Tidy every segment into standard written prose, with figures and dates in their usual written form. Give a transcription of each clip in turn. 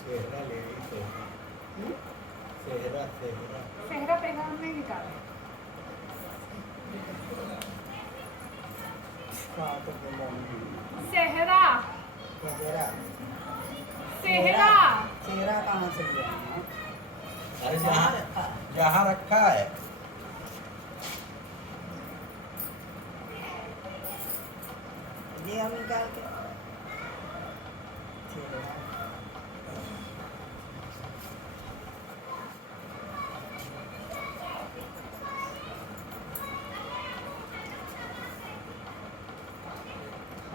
सेहरा ले ली सेहरा। सेहरा सेहरा सेहरा पैगाम नहीं निकाले। कहाँ तक बोला नहीं? सेहरा सेहरा सेहरा सेहरा कहाँ से लिया है? अरे जहाँ रखा है। ये हम निकाल के सेहरा।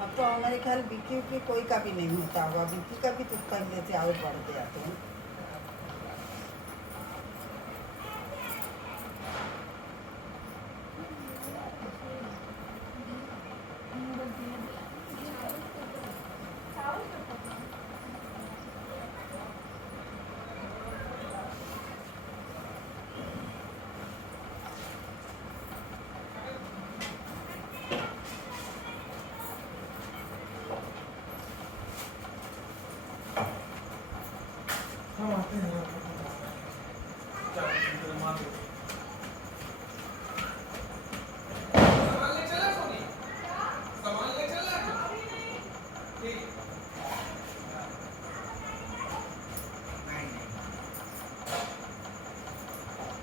अब तो हमारे ख्याल विक्की की कोई का भी नहीं होता होगा। विक्की का भी तो पहले से आउट बढ़ते जाते हैं।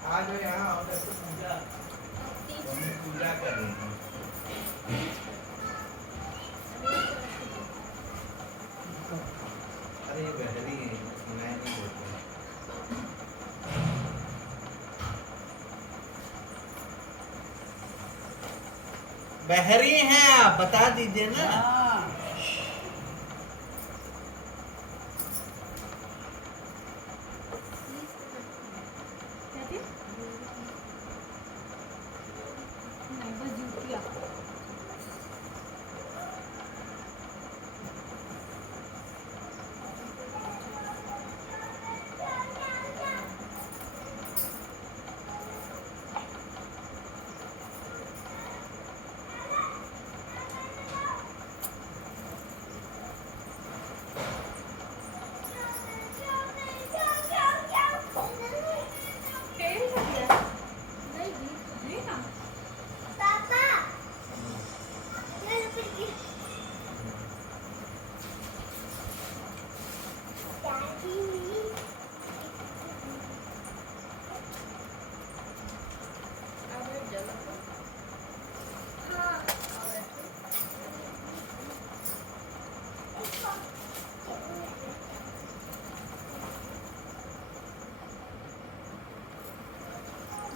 आज यहाँ ऑर्डर तो पूजा कर रही हैं। अरे बहरी है, मैं नहीं बोलता। बहरी हैं आप, बता दीजिए ना।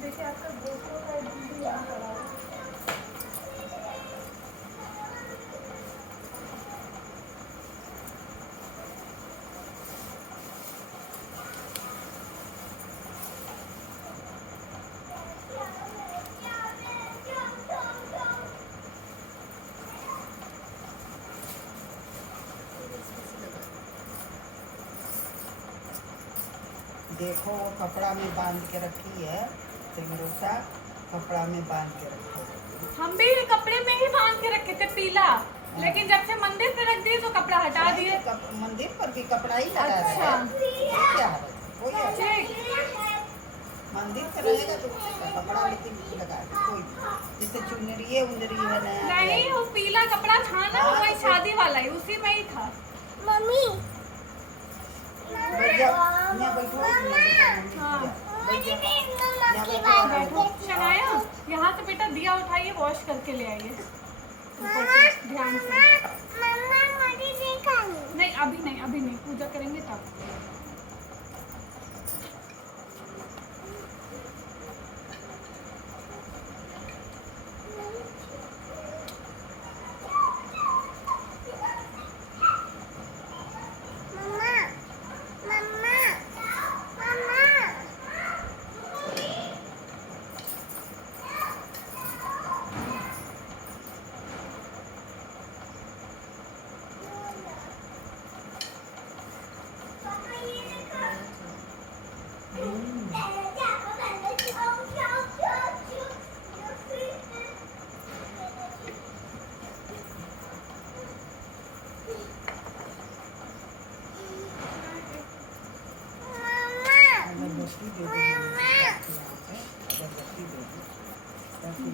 देखिए आपका दोस्तों का भी यहाँ पड़ा है। देखो वो कपड़ा में बांध के रखी है, सिंगरोसा कपड़ा में बांध के रखी है। हम भी कपड़े में ही बांध के रखे थे पीला, लेकिन जब से मंदिर पे रख दिए तो कपड़ा हटा दिए। मंदिर पर भी कपड़ा ही लगा रहे अच्छा। हैं। क्या है कोई है? ठीक। मंदिर पे रहेगा तो कपड़ा लेकिन लगा के कोई जैसे चुनरी है उनरी है ना। नहीं वो पीला कपड़ा था ना, वो वही शादी वाला ही, उसी में ही था। मम्मी बैठो शनाया, यहाँ से बेटा दिया उठाइए, वॉश करके ले आइए ध्यान से। नहीं अभी नहीं, पूजा करेंगे तब।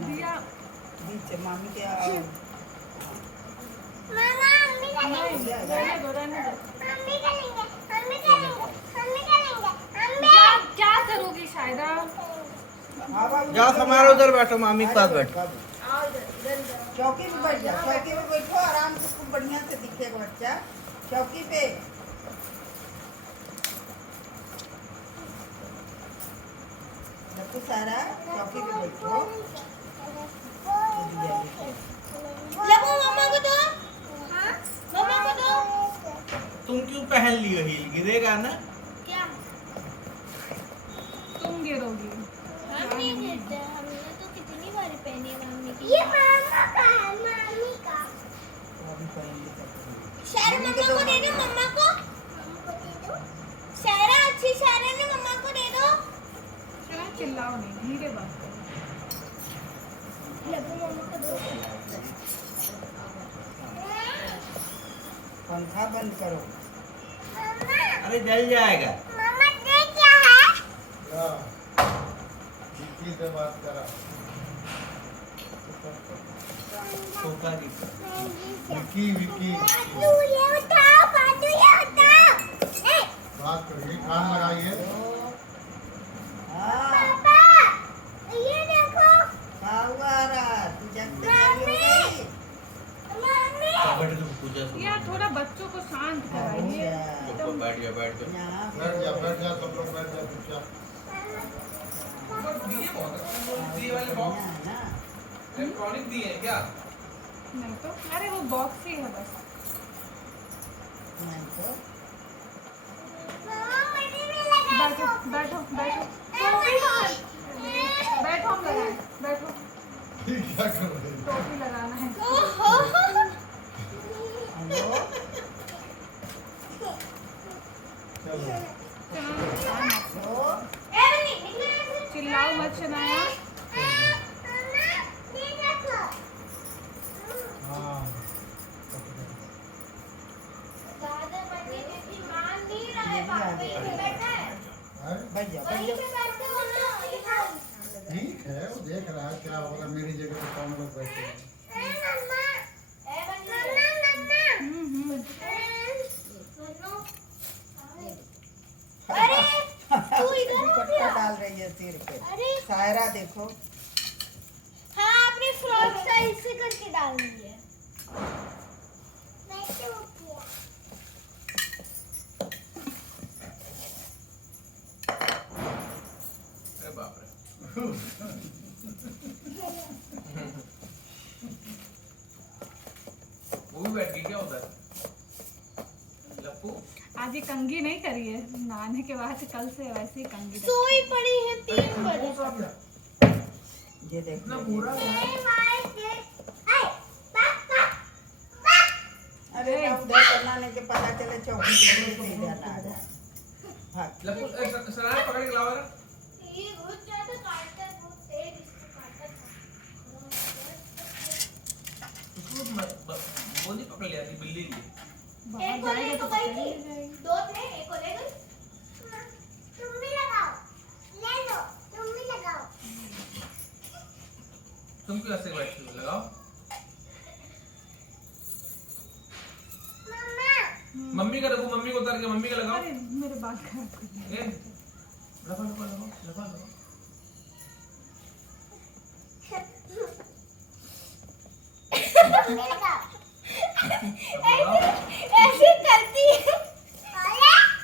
दिया बीच मामी के मामा मम्मी का नहीं, रहने दो रहने दो। मम्मी का लेंगे मम्मी का लेंगे मम्मी का लेंगे मम्मी क्या करोगी शायरा? जाओ हमारे उधर बैठो, मामी के पास बैठो। चौकी पे बैठ जा, चौकी पे बैठो, आराम से खूब बढ़िया से दिखेगा बच्चा। चौकी पे सारा चौकी पे बैठो। लगो मम्मा को दो। हाँ मम्मा को दो। तुम क्यों पहन लियो हील, गिरेगा ना? क्या तुम गिरोगी। हम नहीं गिरते, हमने तो कितनी बार पहनी है मम्मी की। ये मामा का है, मम्मी का। अभी पहनगे तब। शायरा मम्मा को दे दो, मम्मा को दे दो। शायरा अच्छी शायरा ने मम्मा को दे दो। शायरा चिल्लाओ नहीं, धीरे बात करो। लगो मम्मा को दो। पंखा बंद करो। अरे जल जाएगा। मम्मा ये क्या है? विक्की से बात करा। सोफा की विक्की विक्की पादू ये उठाओ, पादू ये उठाओ। ए बात करिए, कान लगाइए। हाँ, पापा ये देखो। क्या हुआ रहा? तू जगते नहीं हो गई? मम्मी बैठ जाओ, पूजा सुनो। यार थोड़ा बच्चों को शांत कराइए। चुप, बैठ जा बैठ जा। यहाँ बैठ जा सब लोग बैठ जा चुपचाप। दिए बहुत दिए वाले बढ़िया बॉक्स है ना? इलेक्ट्रॉनिक दिए हैं क्या? नहीं तो अरे वो बॉक्स ही है बस। नहीं तो मम्मा मुझे भी लगा बैठो बैठो बैठो टोपी लगाए। बैठो हम लगाए, बैठो। क्या कर रहे हैं? टोपी लगाना है। ओहो हेलो, चलो हेलो, ए बनी निकलो। चिल्लाओ मत शनाया। मम्मा ये देखो। हाँ दादा बच्चे की मान नहीं रहा है, ये भी आ पापा गया। यहीं बैठा है। बैठ जाओ, बैठ वहीं जाओ। पे बैठते हो ना इधर। ठीक है, वो देख रहा है क्या होगा। मेरी जगह पे कौन लोग बैठे हैं। ए मम्मा ए बनी मम्मा हम्म। सुनो। अरे तू इधर हो दुपट्टा गया। डाल रही है सिर पे। अरे सायरा देखो, हाँ अपनी फ्रॉक स्टाइल से करके डाल दी है। अरे बाप रे। वो भी बैठ गई क्या उधर? लप्पू आज ये कंघी नहीं करी है, नहाने के बाद कल से वैसे ही कंघी रखी। सोई पड़ी है 3 बजे। ये देखो। इतना बुरा है। अरे ना उधर करना नहीं कि पता चले चौकी पे से इधर ना आ जाए। भाग। लप्पू सरारा पकड़ के लाओ यार। ये घुस जाता काटता बहुत तेज इसको काटता था। उसको वो नहीं पकड़ लिया थी बिल्ली ने। बाहर एक को जाएगा ले तो तो गई पकड़ थी। ही जाएगी। 2 थे, एक को ले गई। तुम भी लगाओ। ले लो, तुम भी लगाओ। तुम क्यों ऐसे बैठती हो? लगाओ। मम्मा मम्मी का रखो, मम्मी को उतार के मम्मी का लगाओ। अरे मेरे बाल खराब कर दिए। ए, लगाओ लगाओ लगाओ लगाओ लगाओ। तुम भी लगाओ। लगाओ। ऐसे करती है।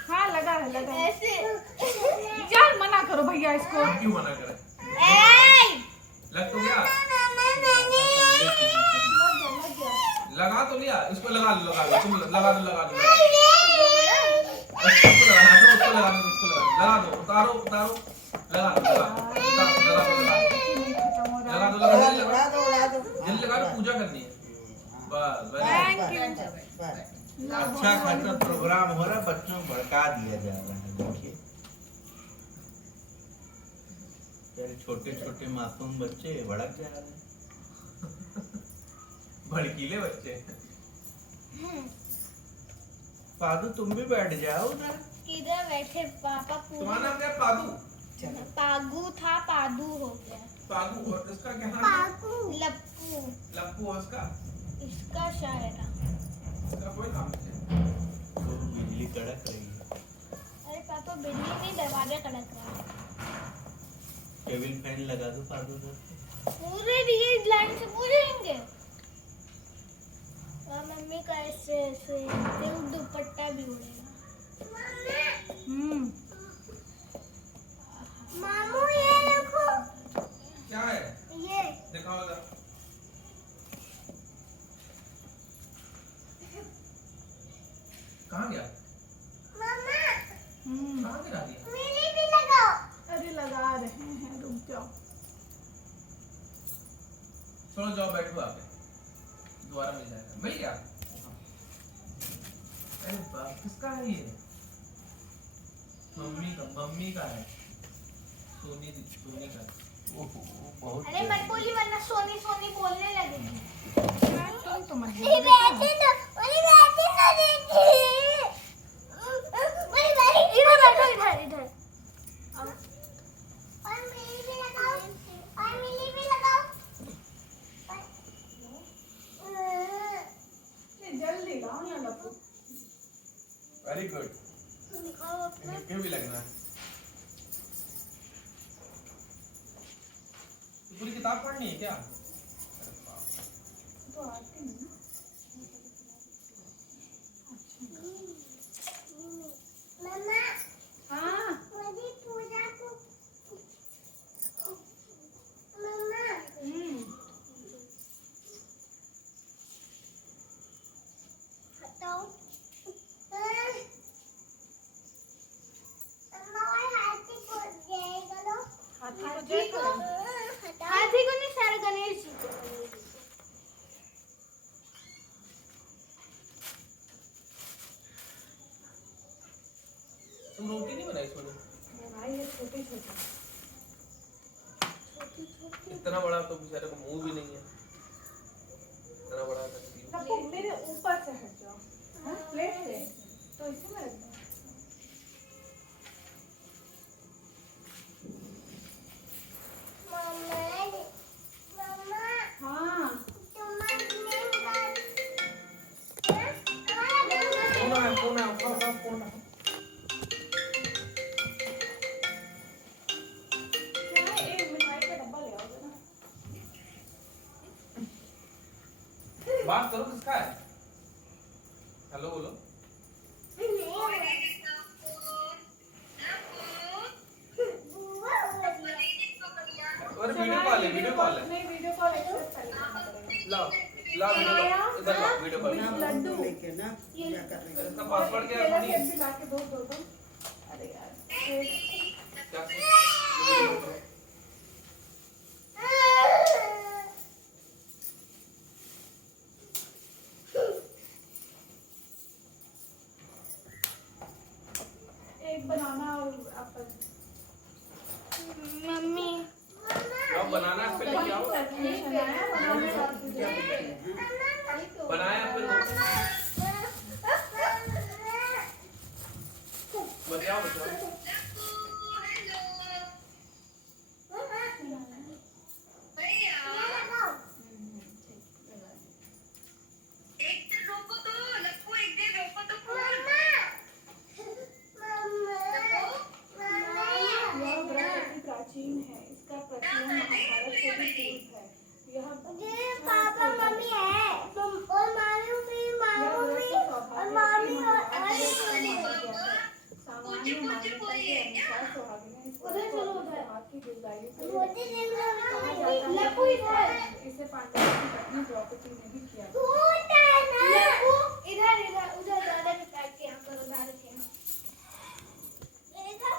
हाँ लगा है लगा है। ऐसे। यार मना करो भैया इसको। हम क्यों मना करें? ए लग तो गया। लगा तो लिया। इसको लगा लो लगा लो। तुम लगा दो लगा दो। उसको लगा दो उसको लगा दो उसको लगा दो। उतारो उतारो। लगा दो लगा दो लगा दो लगा दो नहीं खत्म हो रहा लगा है। दो उड़ा लगा दो, दो उड़ा दो, उड़ा दो। जल्दी लगा दो। पूजा करनी है बस बस। Thank बस, you. बस। अच्छा खासा प्रोग्राम हो रहा है, बच्चों को भड़का दिया जा रहा है। देखिए यार, छोटे छोटे मासूम बच्चे भड़क जा रहे हैं। भड़कीले बच्चे। पादू तुम भी बैठ जाओ उधर। किधर बैठे पापा? तुम्हारा नाम क्या है? पादू। चलो, पागू था, पादू हो गया। पागू और इसका क्या नाम है? पाकू लप्पू लप्पू और इसका इसका शायरा इसका कोई नाम नहीं है। तो बिजली कड़क रही है। अरे पापा बिल्ली नहीं दरवाजा कड़क रहा है टेबल फैन लगा दो फादू सर। पूरे ये लाइन से पूरे रहेंगे और मम्मी का ऐसे ऐसे दुपट्टा भी उड़ेगा मामू ये देखो क्या है ये दिखाओ इधर। कहाँ गया? मम्मा कहाँ गिरा दिया? मिली भी लगाओ अरे लगा रहे हैं, रुक जाओ। चलो जाओ बैठो आके दोबारा मिल जाएगा। मिल गया? अरे बाप किसका है ये? मम्मी का है। सोनी का है। ओहो बहुत अरे मत बोली वरना सोनी सोनी बोलने लगेगी तुम तो मत अरे बैठे ना देखी इधर बैठो इधर और मिली भी लगाओ जल्दी लाओ ना लपू। Very good. क्यों भी लगना है? तो पूरी किताब पढ़नी है क्या? अरे बाप। तो आती नहीं ना। मम्मा हाँ मुझे पूजा को मम्मा हटाओ मम्मा और हाथी को जय करो हाथी को जय करो। हाथी को नहीं सारे गणेश जी को तुम रोटी नहीं बनाई सोनी? भाई ये छोटे छोटे इतना बड़ा तो बेचारे को मुंह भी नहीं है। इतना बड़ा करती है। लपू मेरे ऊपर से हट जाओ। हाँ, प्लेट से तो इसी में रख दो। मम्मा हाँ फोन है, फोन है। क्या है, एक मिठाई का डब्बा ले आओगे ना। बात करो किसका है? हेलो बोलो। अरे वीडियो कॉल है, वीडियो कॉल है। नहीं, वीडियो कॉल एक्सेप्ट कर लेना पड़ेगा। लाओ वीडियो कॉल इधर लाओ वीडियो कॉल। लड्डू। लेके ना पूजा कर रही है। इसका पासवर्ड क्या है केला सोनी? कैसे लाके दो दो दो। अरे यार क्या? एक बनाना और एप्पल। मम्मी अब बनाना एप्पल लेके आओ। परमिशन आया बनाने का। बनाया एप्पल दो। बताओ बताओ। यह ग्रह अति प्राचीन है। इसका प्रचलन महाभारत से भी पूर्व है। यह पापा मम्मी है और मामी भी और मामी और सामान्य मान्यता के अनुसार सुहागिनें इस व्रत को अपने हाथ की दीर्घायु के लिए इसे पांडवों की पत्नी द्रौपदी ने भी किया।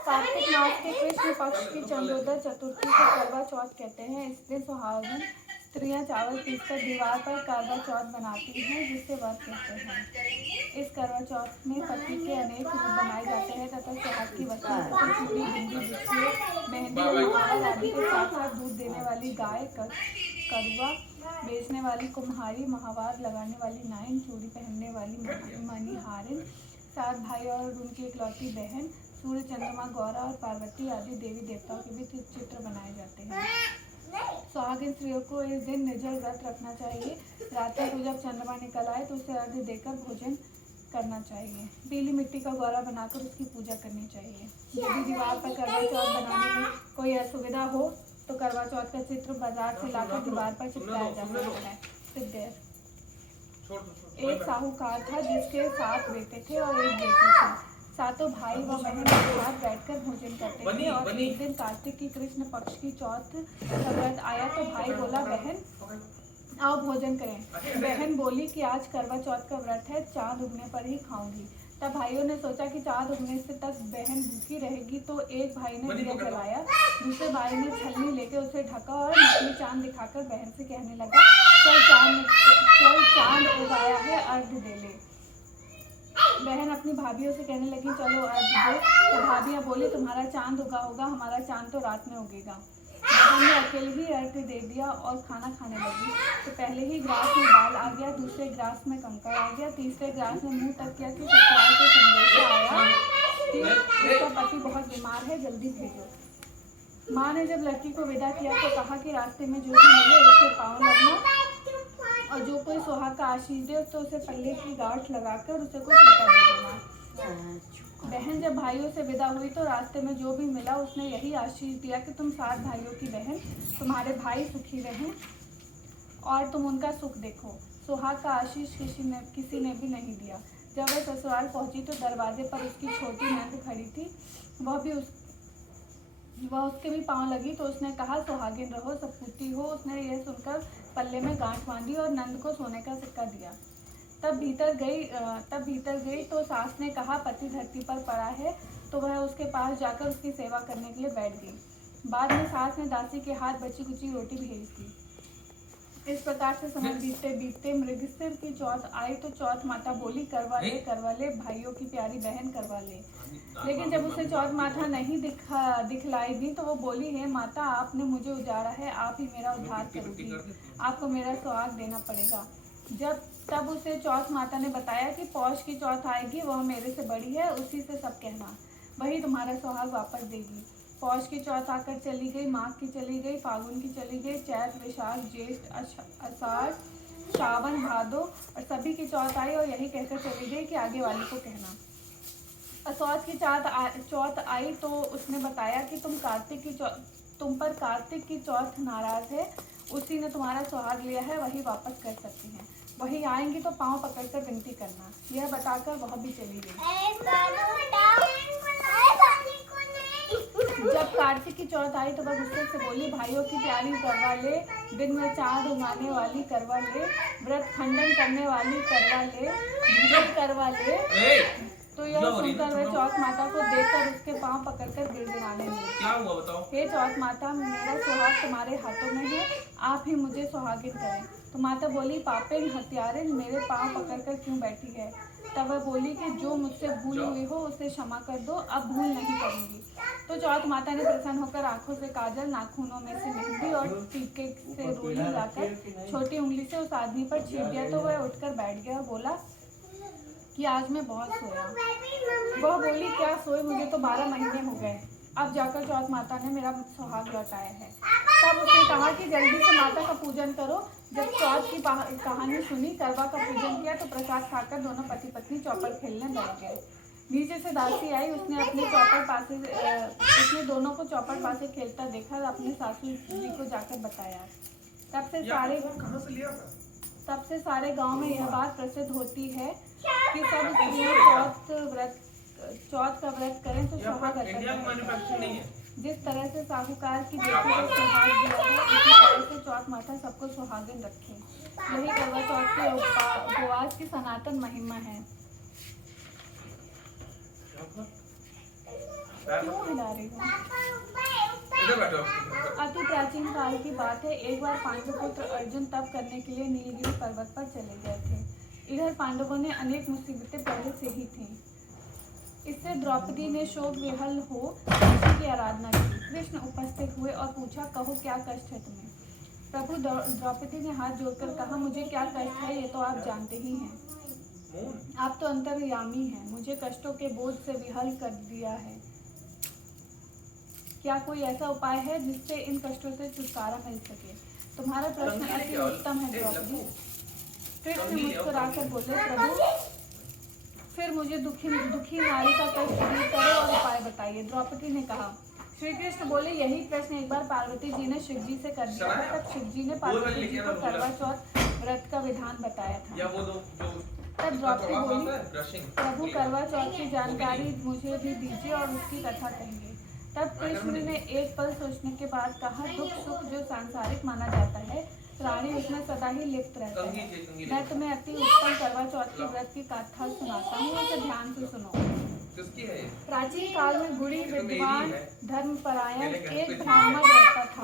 कार्तिक मास के कृष्ण पक्ष की चंद्रोदय चतुर्थी को करवा चौथ कहते हैं। इस दिन सुहागिन स्त्रियां चावल पीसकर दीवार पर करवा चौथ बनाती हैं, जिसे व्रत कहते हैं। इस करवा चौथ में पति के अनेक रूप बनाए जाते हैं तथा सुहाग की वस्तुओं को चूड़ी, बिंदी, बिछिए, मेहंदी, महावर आदि के साथ साथ दूध देने वाली गाय, कड़ुआ बेचने वाली कुम्हारी, महावार लगाने वाली नाइन, चूड़ी पहनने वाली मणिहारिन, 7 भाई और उनकी इकलौती बहन, सूर्य, चंद्रमा, गौरा और पार्वती आदि देवी देवताओं के भी चित्र बनाए जाते हैं। सुहागिन स्त्रियों को इस दिन निर्जल व्रत रखना चाहिए। रात्रि को जब चंद्रमा निकल आए तो उसे अर्घ्य देकर भोजन करना चाहिए। पीली मिट्टी का गौरा बनाकर उसकी पूजा करनी चाहिए। यदि दीवार पर करवा चौथ बनाने में कोई असुविधा हो तो करवा चौथ का चित्र बाजार से लाकर दीवार पर चिपकाया जा सकता है। सिद्धेर। छोड़ दो एक साहूकार था जिसके 7 बेटे थे और 1 बेटी थी। सातों भाई व बहन एक साथ बैठकर भोजन करते थे और एक दिन कार्तिक की कृष्ण पक्ष की चौथ का व्रत आया तो भाई बोला, बहन आओ भोजन करें। बहन बोली कि आज करवा चौथ का व्रत है, चांद उगने पर ही खाऊंगी। तब भाइयों ने सोचा कि चांद उगने से तक बहन भूखी रहेगी, तो एक भाई ने दिया जलाया, दूसरे भाई ने छलनी लेके उसे ढका और नकली चांद दिखाकर बहन से कहने लगा, चल चांद उगाया है, अर्घ दे ले। बहन अपनी भाभीियों से कहने लगी, चलो अर्घ दो। तो भाभियाँ बोली, तुम्हारा चांद उगा होगा, हमारा चांद तो रात में उगेगा। बहन ने अकेले ही अर्घ दे दिया और खाना खाने लगी। तो पहले ही ग्रास में बाल आ गया, दूसरे ग्रास में कंकड़ आ गया, तीसरे ग्रास में मुंह तक किया कि ससुराल से संदेशा आया कि उसका पति बहुत बीमार है, जल्दी भेजो। माँ ने जब लड़की को विदा किया तो कहा कि रास्ते में जो भी मिले उसके पाँव लगना और जो कोई सुहाग का आशीष दे तो उसे पल्ले की गांठ लगाकर उसे कुछ रुपया दे देना। बहन जब भाइयों से विदा हुई तो रास्ते में जो भी मिला उसने यही आशीष दिया कि तुम 7 भाइयों की बहन, तुम्हारे भाई सुखी रहें और तुम उनका सुख देखो। सुहाग का आशीष किसी ने भी नहीं दिया। जब वह ससुराल पहुंची तो दरवाजे पर उसकी छोटी नंद खड़ी थी, वह उसके भी पाँव लगी तो उसने कहा, सुहागिन रहो, सपूती हो। उसने यह सुनकर पल्ले में गांठ बांधी और नंद को सोने का सिक्का दिया। तब भीतर गई तो सास ने कहा, पति धरती पर पड़ा है, तो वह उसके पास जाकर उसकी सेवा करने के लिए बैठ गई। बाद में सास ने दासी के हाथ बची कुची रोटी भेज दी। इस प्रकार से समय बीतते मृगशिर की चौथ आई तो चौथ माता बोली, करवा ले भाइयों की प्यारी बहन, करवा ले। लेकिन जब उसे चौथ माता नहीं दिखलाई दी तो वो बोली, हे माता, आपने मुझे उजाड़ा है, आप ही मेरा उद्धार करोगी, आपको मेरा सुहाग देना पड़ेगा। तब उसे चौथ माता ने बताया कि पौष की चौथ आएगी, वह मेरे से बड़ी है, उसी से सब कहना, वही तुम्हारा सुहाग वापस देगी। पौष की चौथ आकर चली गई, माघ की चली गई, फागुन की चली गई, चैत, वैशाख, ज्येष्ठ, आषाढ़, श्रावण, भादो और सभी की चौथ आई और यही कहकर चली गई कि आगे वाली को कहना। असौत की चौथ आई तो उसने बताया कि तुम पर कार्तिक की चौथ नाराज है, उसी ने तुम्हारा सुहाग लिया है, वही वापस कर सकती हैं। वही आएंगी तो पाँव पकड़कर विनती करना। यह बताकर वह भी चली गई। जब कार्तिक की चौथ आई तो वह गुस्से से बोली, भाइयों की प्यारी करवा ले, दिन में चांद उगाने वाली करवा ले, व्रत खंडन करने वाली करवा ले, भूजन करवा ले। तो यह सुनकर वह चौथ माता को देखकर उसके पाँव पकड़कर गिड़गिड़ाने लगी। क्या हुआ बताओ? हे चौथ माता, मेरा सुहाग तुम्हारे हाथों में है, आप ही मुझे सुहागिन करें। तो माता बोली, पापिन हत्यारिन, मेरे पाँव पकड़कर क्यों बैठी है? तब वह बोली कि जो मुझसे भूल हुई हो उसे क्षमा कर दो, अब भूल नहीं करूंगी। तो चौथ माता ने प्रसन्न होकर आंखों से काजल, नाखूनों में से मेहंदी और टीके से रोली लाकर छोटी उंगली से उस आदमी पर छीट दिया। तो वह उठकर बैठ गया और बोला कि आज मैं बहुत सोया। वह बोली, क्या सोए, मुझे तो 12 महीने हो गए, अब जाकर चौथ माता ने मेरा सुहाग लौटाया है। तब उसने कहा कि जल्दी से माता का पूजन करो। जब चौथ की कहानी सुनी, करवा का पूजन किया तो प्रसाद खाकर दोनों पति पत्नी चौपड़ खेलने बैठ गए। नीचे से दासी आई, उसने दोनों को चौपड़ पासे खेलता देखा और अपने सासू जी को जाकर बताया। तब से सारे गांव में यह बात प्रसिद्ध होती है कि सब स्त्रियां चौथ का व्रत करें तो सुहाग अच्छा है। जिस तरह से साहूकार की बेटी को सुहाग दिया है, उसी तरह से चौथ माता सबको सुहागिन रखे। यही करवा चौथ के उपवास की सनातन महिमा है। क्यों हिला रही हो? अति प्राचीन काल की बात है। एक बार पांडुपुत्र अर्जुन तप करने के लिए नीलगिरी पर्वत पर चले गए थे। इधर पांडवों ने अनेक मुसीबतें पहले से ही थीं। इससे द्रौपदी ने शोक विहल हो कृष्ण की आराधना की। कृष्ण उपस्थित हुए और पूछा, कहो क्या कष्ट है तुम्हें? प्रभु, द्रौपदी ने हाथ जोड़कर कहा, मुझे क्या कष्ट है ये तो आप जानते ही हैं। आप तो अंतर्यामी हैं, मुझे कष्टों के बोझ से विहल कर दिया है। क्या कोई ऐसा उपाय है जिससे इन कष्टों से छुटकारा मिल सके? तुम्हारा प्रश्न अति उत्तम है द्रौपदी। कृष्ण मुस्कुराकर बोले, प्रभु फिर मुझे दुखी नारी का कष्ट दूर करो और उपाय बताइए। द्रौपदी ने कहा। श्री कृष्ण बोले, यही प्रश्न एक बार पार्वती जी ने शिव जी से कर दिया था। तब शिव जी ने पार्वती जी को करवा चौथ व्रत का विधान बताया था। तब द्रौपदी बोली, प्रभु करवा चौथ की जानकारी मुझे भी दीजिए और उसकी कथा कहिए। तब कृष्ण ने एक पल सोचने के बाद कहा, दुख सुख जो सांसारिक माना जाता है, प्राणी उसमें सदा ही लिप्त रहता है। मैं तुम्हें अति उत्तम करवा चौथ की व्रत की कथा सुनाता हूँ, उसे ध्यान से सुनो। प्राचीन काल में गुणी विद्वान धर्मपरायण एक ब्राह्मण रहता था।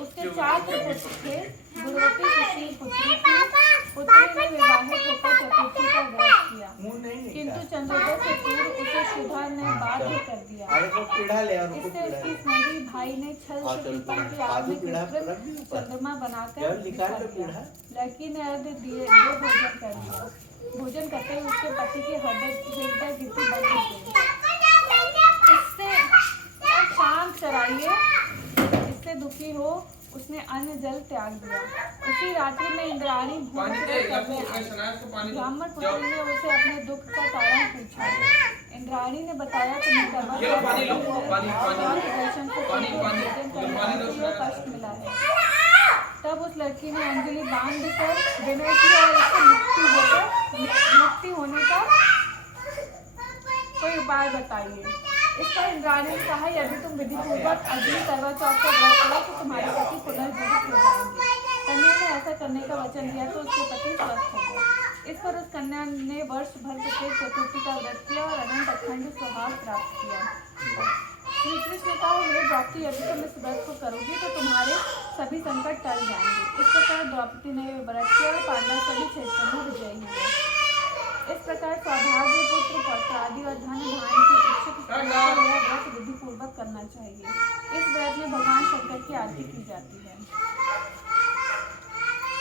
उसके 4 पुत्र थे। गुरुवती सुशील पुत्री थी। पुत्री ने विवाहित होकर चतुर्थी का व्रत किया, किंतु चंद्रोदय से पूर्व उसे शुभा ने बाध्य कर दिया। इससे उसकी स्नेही भाई ने छल से पीपल की आग में कृत्रिम चंद्रमा बनाकर दिखा दिया। लड़की ने अर्घ दिए भोजन कर लिया। भोजन करते ही उसके पति की हृदय गति बंद हो गई। इससे शांत चराइए, इससे दुखी हो उसने अन्न जल त्याग दिया। उसी रात्रि में इंद्राणी ब्राह्मण पुत्री ने उसे अपने दुख का कारण पूछा। इंद्राणी ने बताया कि दर्शन से कष्ट मिला है। तब उस लड़की ने अंजलि बांध कर विनय किया और उससे मुक्ति होने का कोई उपाय बताइए। इस पर इंद्राणी ने कहा, यदि तुम विधि पूर्वक अग्नि करवा चौथ का व्रत करो तो तुम्हारे पति पुनर्जीवित हो जाएंगे। कन्या ने ऐसा करने का वचन दिया तो उसके पति स्वस्थ हो गए। इस पर उस कन्या ने वर्ष भर प्रत्येक चतुर्थी का व्रत किया और अनंत अखंड सुहाग प्राप्त किया। श्री कृष्ण ने कहा, हे द्रौपदी, यदि तुम इस व्रत को करोगी तो तुम्हारे सभी संकट टल जाएंगे। इस प्रकार द्रौपदी ने व्रत किया और पांडव सभी क्षेत्रों में विजयी हुए। इस प्रकार सौभाग्य पुत्र पौत्रादि और धन धान की इच्छुक स्त्रियों को यह व्रत विधि पूर्वक करना चाहिए। इस व्रत में भगवान शंकर की आरती की जाती है।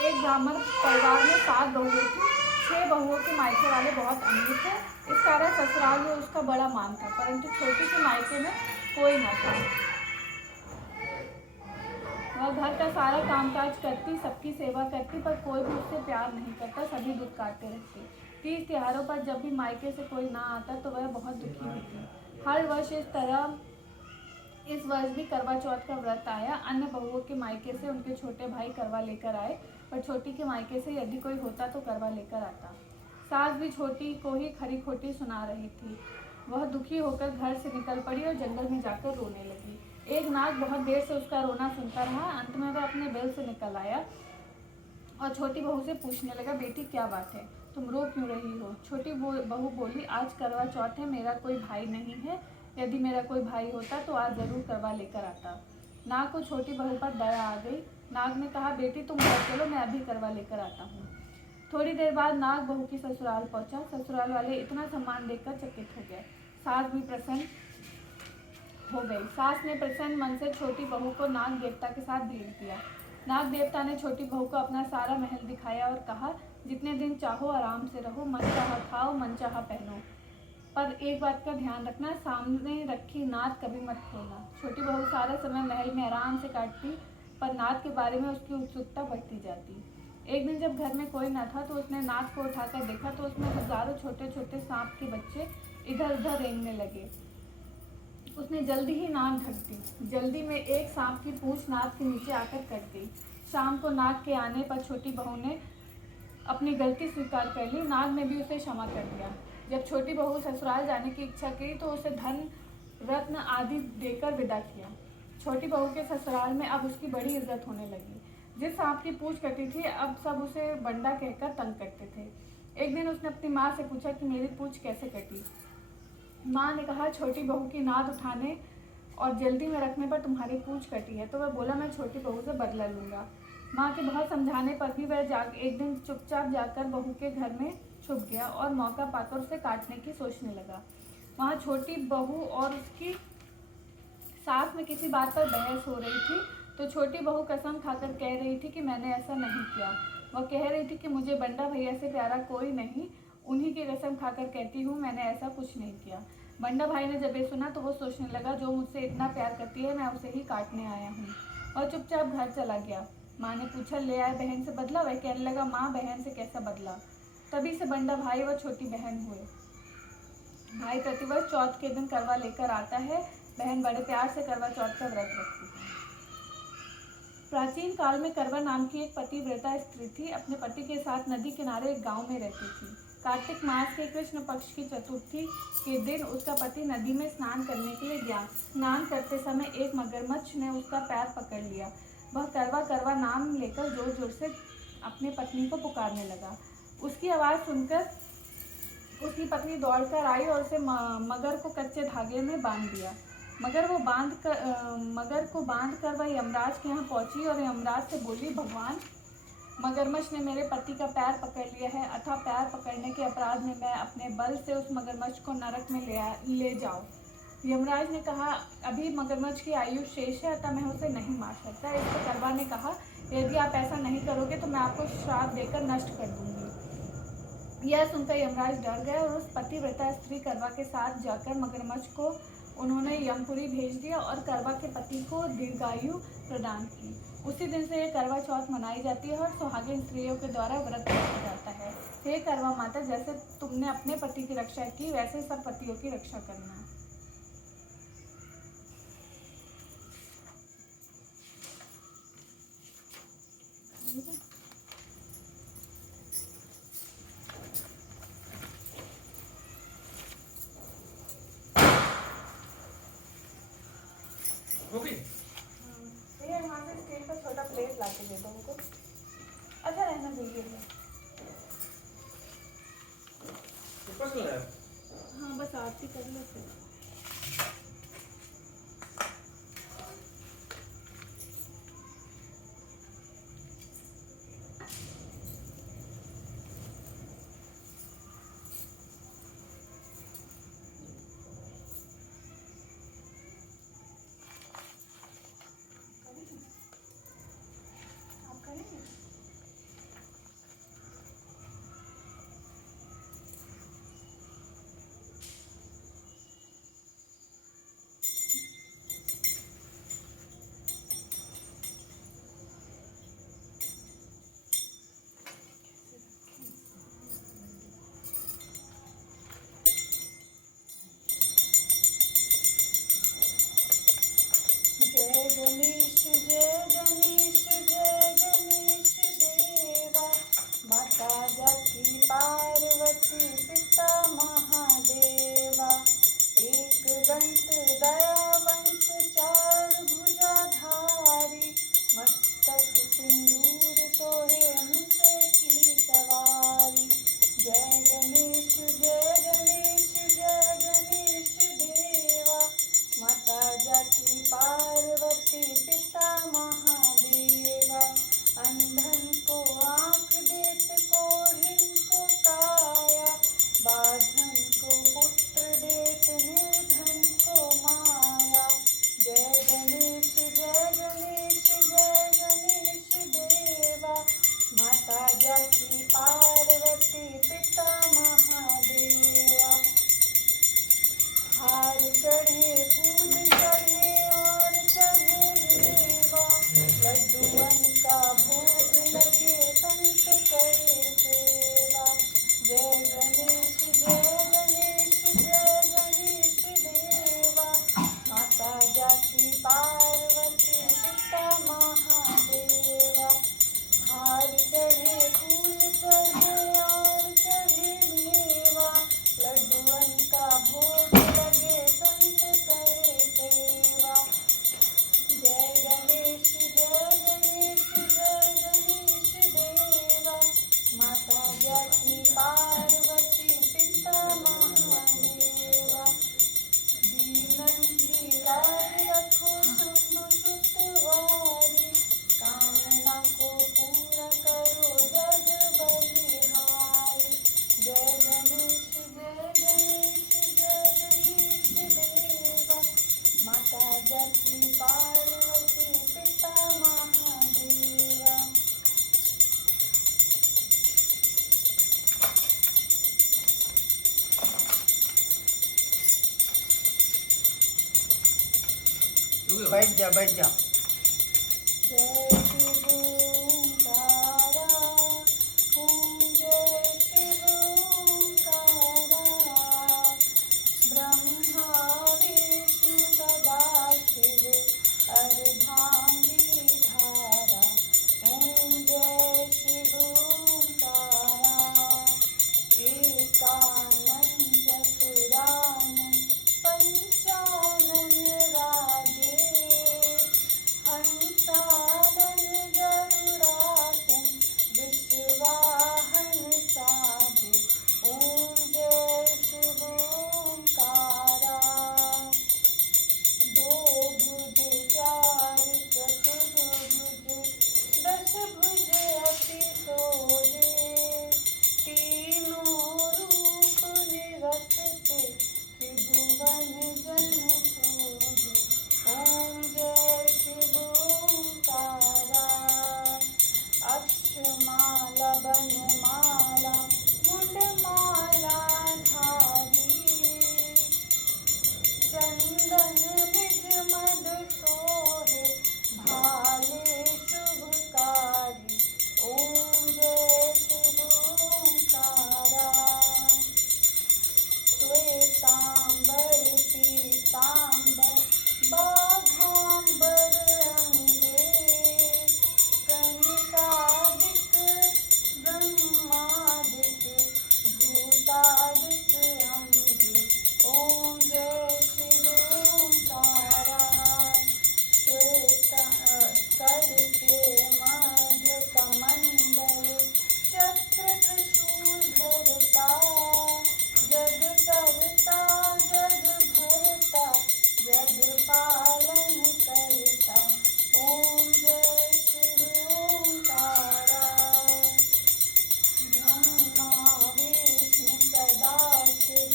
एक ब्राह्मण परिवार में 7 बहुएं थी। 6 बहुओं के मायके वाले बहुत अमीर थे। इस कारण ससुराल में उसका बड़ा मान था, परंतु छोटी के मायके में कोई न था। वह घर का सारा कामकाज करती, सबकी सेवा करती, पर कोई भी उससे प्यार नहीं करता। सभी दुख काटते रहते। 30 त्योहारों पर जब भी मायके से कोई ना आता तो वह बहुत दुखी होती। हर वर्ष इस तरह इस वर्ष भी करवा चौथ का व्रत आया। अन्य बहुओं के मायके से उनके छोटे भाई करवा लेकर आए, पर छोटी के मायके से यदि कोई होता तो करवा लेकर आता। सास भी छोटी को ही खरी खोटी सुना रही थी। वह दुखी होकर घर से निकल पड़ी और जंगल में जाकर रोने लगी। एक नाग बहुत देर से उसका रोना सुनता रहा। अंत में वह अपने बिल से निकल आया और छोटी बहू से पूछने लगा, बेटी क्या बात है, तुम रो क्यों रही हो? छोटी बहू बोली, आज करवा चौथ है, मेरा कोई भाई नहीं है। यदि मेरा कोई भाई होता तो आज जरूर करवा लेकर आता। नाग को छोटी बहू पर दया आ गई। नाग ने कहा, बेटी तुम घर चलो, मैं अभी करवा लेकर आता हूँ। थोड़ी देर बाद नाग बहू की ससुराल पहुंचा। ससुराल वाले इतना सम्मान देखकर चकित हो गए। सास भी प्रसन्न हो गई। सास ने प्रसन्न मन से छोटी बहू को नाग देवता के साथ भेज दिया। नाग देवता ने छोटी बहू को अपना सारा महल दिखाया और कहा, जितने दिन चाहो आराम से रहो, मन चाहा खाओ, मन चाहा पहनो, पर एक बात का ध्यान रखना, सामने रखी नाद कभी मत खोलना। छोटी बहू सारा समय महल में आराम से काटती, पर नाद के बारे में उसकी उत्सुकता बढ़ती जाती। एक दिन जब घर में कोई न था तो उसने नाद को उठाकर देखा तो उसमें हजारों छोटे छोटे सांप के बच्चे इधर उधर रेंगने लगे। उसने जल्दी ही नाद ढक दी। जल्दी में एक सांप की पूंछ नाद के नीचे आकर कट गई। शाम को नाग के आने पर छोटी बहू ने अपनी गलती स्वीकार कर ली। नाग ने भी उसे क्षमा कर दिया। जब छोटी बहू ससुराल जाने की इच्छा की तो उसे धन रत्न आदि देकर विदा किया। छोटी बहू के ससुराल में अब उसकी बड़ी इज्जत होने लगी। जिस सांप की पूंछ कटी थी अब सब उसे बंडा कहकर तंग करते थे। एक दिन उसने अपनी माँ से पूछा कि मेरी पूंछ कैसे कटी। माँ ने कहा, छोटी बहू की नाद उठाने और जल्दी में रखने पर तुम्हारी पूंछ कटी है। तो वह बोला, मैं छोटी बहू से बदला लूँगा। माँ के बहुत समझाने पर भी वह एक दिन चुपचाप जाकर बहू के घर में छुप गया और मौका पाकर उसे काटने की सोचने लगा। वहाँ छोटी बहू और उसकी सास में किसी बात पर बहस हो रही थी तो छोटी बहू कसम खाकर कह रही थी कि मैंने ऐसा नहीं किया। वह कह रही थी कि मुझे बंडा भैया से प्यारा कोई नहीं, उन्हीं की कसम खाकर कहती हूँ मैंने ऐसा कुछ नहीं किया। बंडा भाई ने जब ये सुना तो वो सोचने लगा, जो मुझसे इतना प्यार करती है मैं उसे ही काटने आया हूँ, और चुपचाप घर चला गया। माँ ने पूछा, ले आए बहन से बदला? वह कहने लगा, माँ बहन से कैसा बदला? तभी से बंडा भाई व छोटी बहन हुए। भाई प्रतिवर्ष चौथ के दिन करवा लेकर आता है, बहन बड़े प्यार से करवा चौथ का व्रत रखती है। प्राचीन काल में करवा नाम की एक पतिव्रता स्त्री थी। अपने पति के साथ नदी किनारे एक गांव में रहती थी। कार्तिक मास के कृष्ण पक्ष की चतुर्थी के दिन उसका पति नदी में स्नान करने के लिए गया। स्नान करते समय एक मगरमच्छ ने उसका पैर पकड़ लिया। वह करवा करवा नाम लेकर जोर जोर से अपनी पत्नी को पुकारने लगा। उसकी आवाज़ सुनकर उसकी पत्नी दौड़कर आई और उसे मगर को कच्चे धागे में बांध दिया। मगर को बांध कर वह यमराज के यहाँ पहुंची और यमराज से बोली, भगवान, मगरमच्छ ने मेरे पति का पैर पकड़ लिया है, अतः पैर पकड़ने के अपराध में मैं अपने बल से उस मगरमच्छ को नरक में ले जाओ। यमराज ने कहा, अभी मगरमच्छ की आयु शेष है, अतः मैं उसे नहीं मार सकता। इस पर करवा ने कहा, यदि आप ऐसा नहीं करोगे तो मैं आपको श्राप देकर नष्ट कर दूंगी। यह सुनकर यमराज डर गए और उस पतिव्रता स्त्री करवा के साथ जाकर मगरमच्छ को उन्होंने यमपुरी भेज दिया और करवा के पति को दीर्घायु प्रदान की। उसी दिन से यह करवा चौथ मनाई जाती है और सुहागिन स्त्रियों के द्वारा व्रत रखा जाता है। हे करवा माता, जैसे तुमने अपने पति की रक्षा की, वैसे सब पतियों की रक्षा करना। गोपी भैया वहाँ से स्टील का छोटा प्लेट ला के दे दो उनको। अच्छा रहना दीजिए। ऊपर से लाया? हाँ बस आरती कर लो फिर। आप करेंगे? जय गणेश जय गणेश देवा, माता जाकी पार्वती पिता महादेवा, एक दंत दयावंत चार भुजाधारी, मस्तक सिंदूर सोहे मुझे की सवारी। जय गणेश देवा, माता जाकी पार्वती पिता महादेवा, अंधन को आँख देत कोढ़िन को काया, बाधन को पुत्र देत निर्धन को माया। जय गणेश देवा, माता जाकी पार्वती पिता महादेवा। हार चढ़े फूल चढ़े और चढ़े मेवा, लड्डूअन का भोग लगे संत करे सेवा। जय गणेश देवा, माता जाकी पार्वती पिता महादेवा। हार चढ़े फूल बैठ जा बैठ जा। जय शिव ओंकारा, ओम जय शिव ओंकारा, ब्रह्मा विष्णु सदाशिव अर्धांगी धारा, ओम जय शिव ओंकारा, एकानन चतुरानन पंचानन राजे, हंसानन गरुड़ासन विश्ववाहन साजे, ओम जय शिव ओंकारा, दो भुज चार चतुर्भुज दश भुज अति सोहे, तीनों रूप निरखते त्रिभुवन जन सोहे, ओम जय शिव ओंकारा, अक्षमाला बनमाला मुंडमाला धारी, चंदन मृग मद सोहे भाले शुभकारी, ओम जय शिव ओंकारा, श्वेतांबर पीतांबर बाघांबर अंगे, कनिकादिक ब्रह्मादिक भूतादिक अंगे, ओम जय शिव ओंकारा, कर के मध्य कमंडल चक्र त्रिशूल धरता, जग करता जग भरता जग पालन करता, ओम जय शिव ओंकारा, ब्रह्मा विष्णु सदाशिव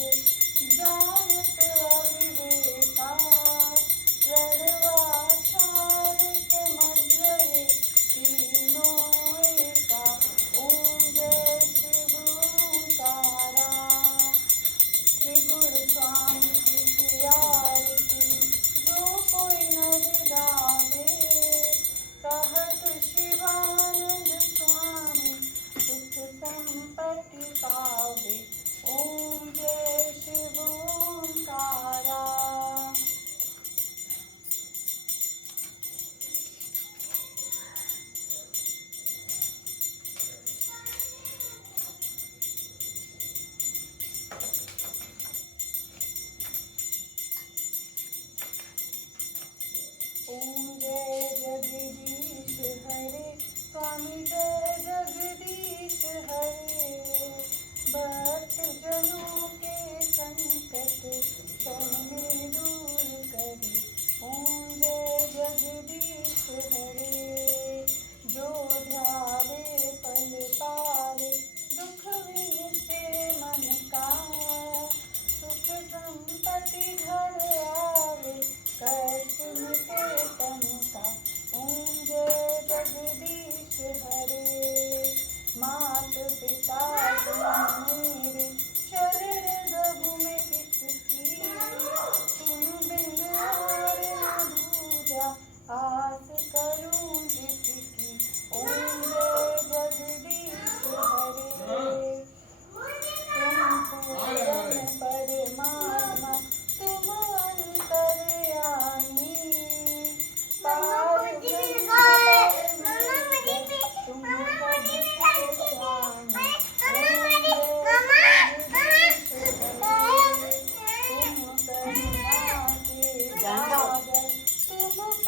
जानत अविवेका, रणवाचार के मध्य तीनों एका, ओम जय शिव ओंकारा, त्रिगुण स्वामी की आरती जो कोई नर गावे, कहत शिवानंद स्वामी सुख संपत्ति पावे, ओम जय शिव ओंकारा। ओम जय जगदीश हरे, स्वामी जय जगदीश हरे, भक्त जनों के संकट क्षण में दूर करे, ओम जय जगदीश हरे, जो ध्यावे फल पावे दुख विनसे मन का, सुख संपत्ति घर आवे कष्ट मिटे तन का, ओम जय जगदीश हरे, मात पिता तुम मेरे शरण गहु में किसकी, तुम बिन और न दूजा आस करूं जिसकी, ओम जय जगदीश हरे, तुम पूर्ण परमात्मा तुम अंतर्यामी, पार तुम सबके स्वामी,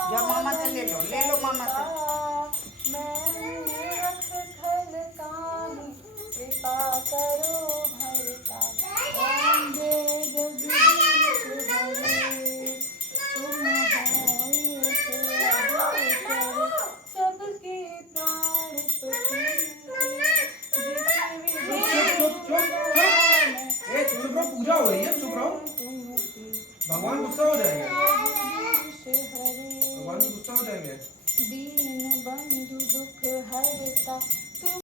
जा मामा से ले लो मामा से। मैं रख खल कामी कृपा करो भरता, ओम जय जगदीश हरे, तुम हो सबके प्राणपति, चुप रहो, पूजा हो रही है, चुप रहो, भगवान गुस्सा हो जाएंगे, भगवान गुस्सा हो जाएंगे। दीन बंधु दुख हरता